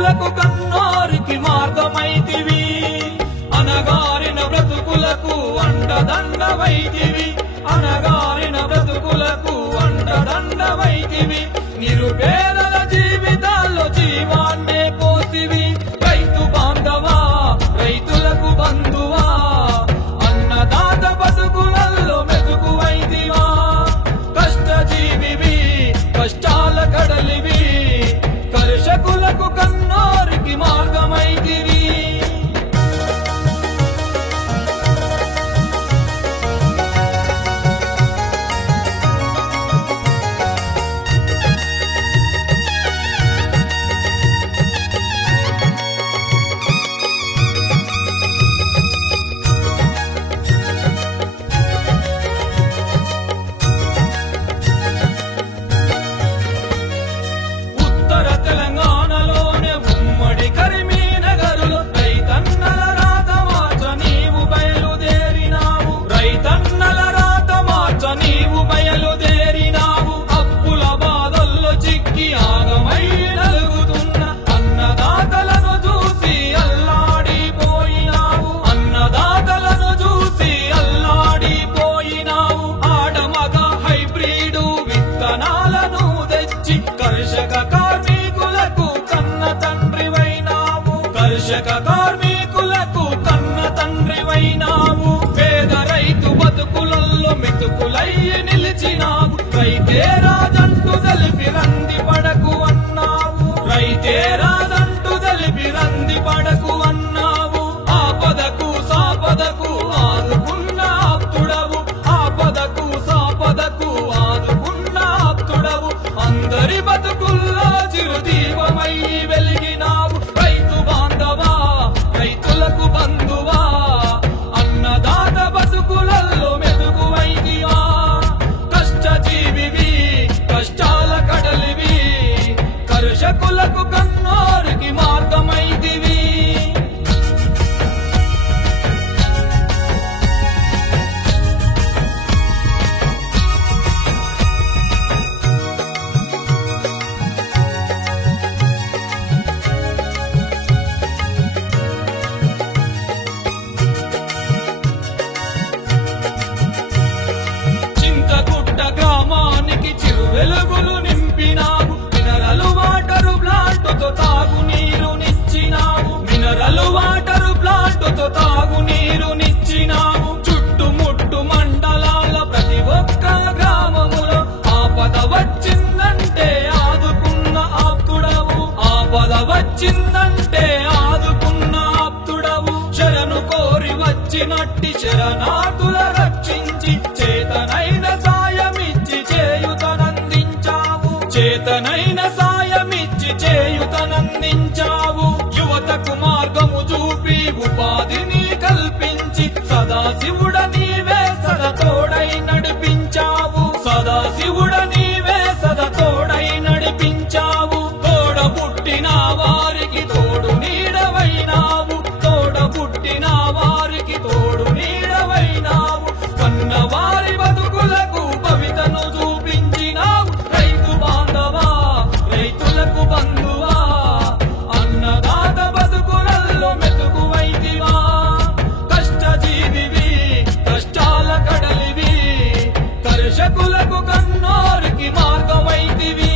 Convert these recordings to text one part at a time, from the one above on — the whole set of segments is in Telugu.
కర్షకులకు కన్నోరికి మార్గమైతివి అనగారిన బ్రతుకులకు అండదండవైతివి అనగారిన బ్రతుకులకు అండదండవైతివి నిరుపేదల జీవితాల్లో జీవాన్నే పోతివి రైతు బాంధవా రైతులకు బంధువా అన్నదాత బతుకులలో మెతుకువైతివా కష్టజీవివి కష్టాల కడలివి కర్షకులకు కన్నోరికి మార్గమైతివి తెలంగాణలోనే ఉమ్మడి కరీంనగర్లో రైతన్నల రాత మార్చ నీవు బయలుదేరినావు రైతన్నల రాత మార్చ నీవు బయలుదేరినావు అప్పుల బాధల్లో చిక్కి ఆగమై నలుగుతున్న అన్నదాతలను చూసి అల్లాడిపోయినావు అన్నదాతలను చూసి అల్లాడిపోయినావు ఆడమగ హైబ్రిడ్ విత్తనాలను తెచ్చి కర్షక కార్మికులకు కన్న తండ్రివైనావు కర్షక కార్మికులకు కన్న తండ్రివైనావు పేద రైతు బతుకులలో మెతుకులయ్యి నిలిచినావు రైతే రాదంటూ తెలిపి రంది పడకు అన్నావు రైతే రాదంటూ తెలిపి రంది పడకు అన్నావు ఆపదకు సాపదకు ఆదుకున్న ఆప్తుడవు ఆపదకు సాపదకు ఆదుకున్న ఆప్తుడవు అందరి బతుకుల్లో చిరుదీపమై వెలిగినావు రైతు బాంధవా రైతులకు బంధువా అన్నదాత బతుకులలో మెతుకువైతివా కష్టజీవివి కష్టాల కడలివి కర్షకులకు కన్నోరికి మార్గమైతివి గ్రామానికి చిరు వెలుగులు నింపినావు మినరల్ వాటరు ప్లాంటుతో తాగునీరునిచ్చినావు మినరల్ వాటరు ప్లాంటుతో తాగునీరునిచ్చినావు చుట్టుముట్టు మండలాల ప్రతి ఒక్క గ్రామములో ఆపద వచ్చిందంటే ఆదుకున్న ఆప్తుడవు ఆపద వచ్చిందంటే ఆదుకున్న ఆప్తుడవు శరణు కోరి వచ్చినట్టి శరణార్థుల రక్షించి చేతనైన సాయమిచ్చి చేయుతనందించావు చేతనైన సాయమిచ్చి చేయుతనందించావు యువతకు మార్గము చూపి ఉపాధిని కల్పించి సదాశివుడ నీవే సదతోడై నడిపించావు సదాశివుడ నీవే సదతోడై నడిపించావు తోడ పుట్టిన వారికి తోడు నీడవైనావు తోడ పుట్టిన వారికి తోడు నీడవైనావు కన్నవారి బతుకులకు పవితను చూపించినావు రైతు బాంధవా రైతులకు బంధువా అన్నదాత బతుకులలో మెతుకువైతివా కష్టజీవివి కష్టాల కడలివి కర్షకులకు కన్నోరికి మార్గమైతివి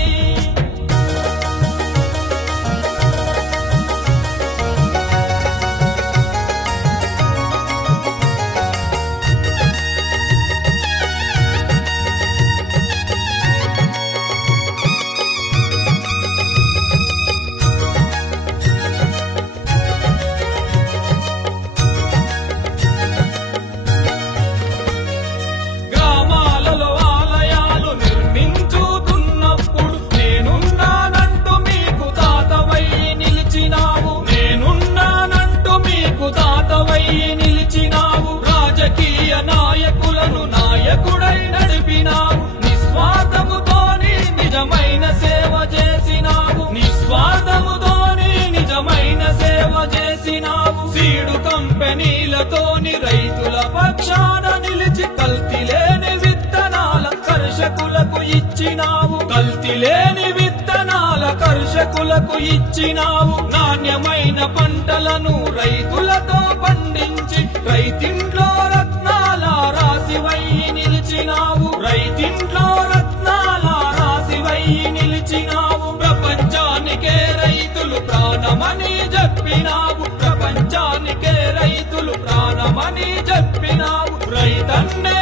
గ్రామాలలో ఆలయాలు నిర్మించుతున్నప్పుడు నేనున్నానంటూ మీకు తాతవై నిలిచినావు నేనున్నానంటూ మీకు తాతవై నిలిచినావు రాజకీయ నాయకులను నాయకుడై నడిపినావు నిస్వార్థముతోని నిజమైన సేవ చేసినావు నిస్వార్థముతోని నిజమైన సేవ చేసినావు సీడు కంపెనీలతోని రైతుల పక్షాన నిలిచి కల్తీలేని విత్తనాల కర్షకులకు ఇచ్చినావు కల్తీలేని విత్తనాల కర్షకులకు పాలకులకు ఇచ్చినావు నాణ్యమైన పంటలను రైతులతో పండించి రైతింట్లో రత్నాల రాశివై నిలిచినావు రైతింట్లో రత్నాల రాశివై నిలిచినావు ప్రపంచానికే రైతులు ప్రాణమని చెప్పినావు ప్రపంచానికే రైతులు ప్రాణమని చెప్పినావు రైతన్నే